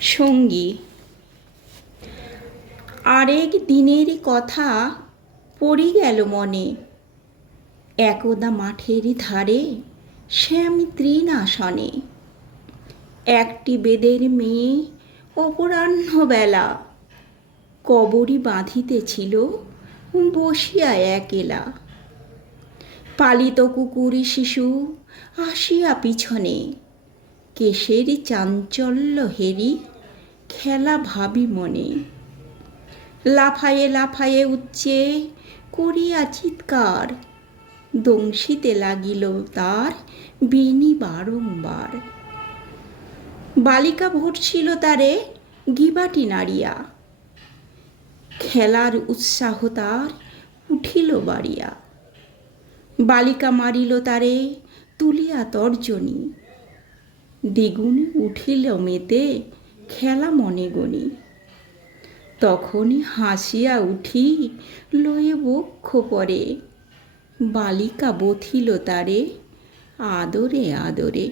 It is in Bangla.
সঙ্গী। আরেক দিনের কথা পড়ি গেল মনে। একদা মাঠের ধারে শ্যাম তৃণাসনে একটি বেদের মেয়ে অপরাহ্ন বেলা কবরী বাঁধিতেছিল বসিয়া একেলা। পালিত কুকুর শিশু আসিয়া পিছনে কেশের চাঞ্চল্য হেরি খেলা ভাবি মনে। লাফায়ে লাফায়ে উচ্চে করিয়া চিৎকার দংশিতে লাগিল তার বিনি বারংবার। বালিকা ভরছিল তারে গিবাটি নাড়িয়া খেলার উৎসাহ তার উঠিল বাড়িয়া। বালিকা মারিল তারে তুলিয়া তর্জনী দ্বিগুণে উঠিল মেতে খেলা মনে গনি। তখনই হাসিয়া উঠি লয়ে বক্ষ পরে বালিকা বথিল তারে আদরে আদরে।